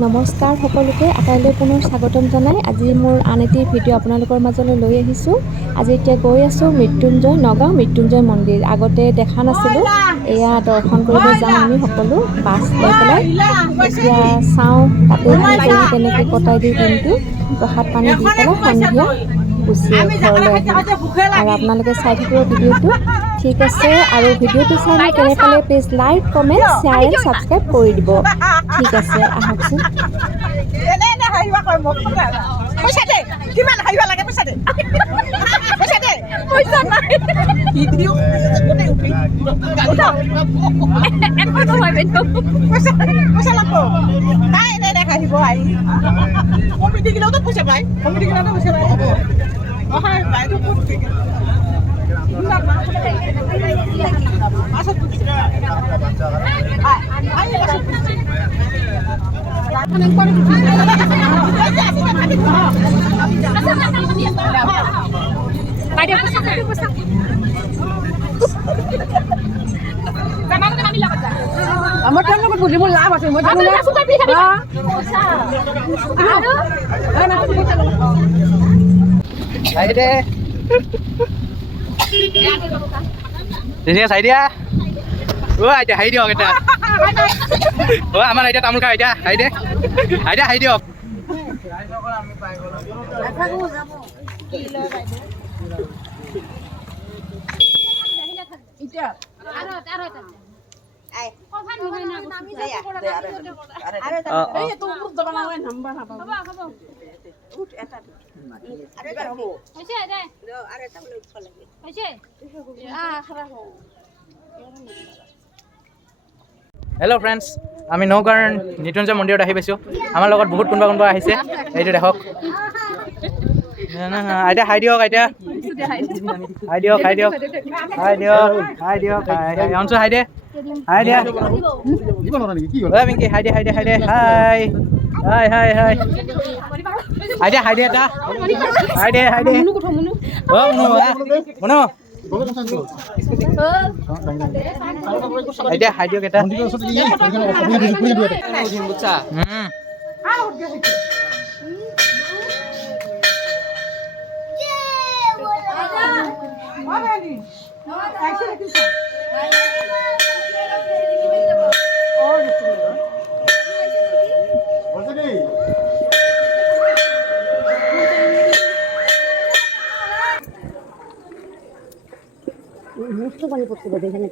নমস্কাৰ সকলোকে আটাইলৈ পুনৰ স্বাগতম জনাই আজি মোৰ আন এটি ভিডিঅ' আপোনালোকৰ মাজলৈ লৈ আহিছোঁ। আজি এতিয়া গৈ আছোঁ নগাঁও মৃত্যুঞ্জয় মন্দিৰ। আগতে দেখা নাছিলোঁ, এয়া দৰ্শন কৰিব যাওঁ আমি সকলো বাছ লৈ পেলাই। এতিয়া চাওঁ তাতে কি কৰি কেনেকৈ কটাই দিওঁ দিনটো, প্ৰসাদ পানী দি পেলাই সন্ধিয়া গুচি ঘৰলৈ আহিম। আৰু আপোনালোকে চাই থাকিব ভিডিঅ'টো। ঠিক আছে, আৰু ভিডিঅ'টো চাই মই কেনে পালে please like comment share and subscribe কৰি দিব। ঠিক আছে, আহকচোন। আমার কেন বুঝি মোর লাভ আছে মই জানো না চাই দে তেতিয়া চাই দিয়া ও আইতা হাই দিয়ক এটা ও আমাৰ আইতা তামোল খাই আইতা হাই দে আইতা হাই দিয়ক হেল্ল' ফ্ৰেণ্ডছ, আমি নগাঁৱৰ মৃত্যুঞ্জয় মন্দিৰত আহি পাইছোঁ। আমাৰ লগত বহুত কোনোবা আহিছে। এইটো দেখক আইতা হাই দিয়ক, আইতা হাই দিয়ক হাই দিয়ক হাই দিয়ক হাই দিয়ক অঞ্চু হাই দে হাই দিয়া পিংকি হাই দে হাই দে হাই দে হাই হাই হাই হাই হাই দে হাই দে এটা হাই দে হাই দে অ মনো আইতা হাই দিয়ক এটা মুক্ত পানি পড়তে পারে এখানে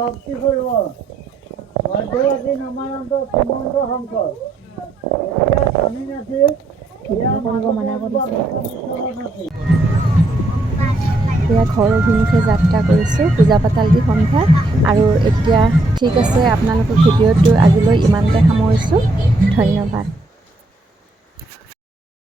ভক্তি করব মধ্যবাদী নামানন্দ শ্রীমন্ত শংকৰ এতিয়া স্বামীন আছে এতিয়া ঘৰ অভিমুখে যাত্ৰা কৰিছোঁ পূজা পাতাল দি সন্ধ্যা। আৰু এতিয়া ঠিক আছে, আপোনালোকৰ ভিডিঅ'টো আজিলৈ ইমানতে সামৰিছোঁ। ধন্যবাদ।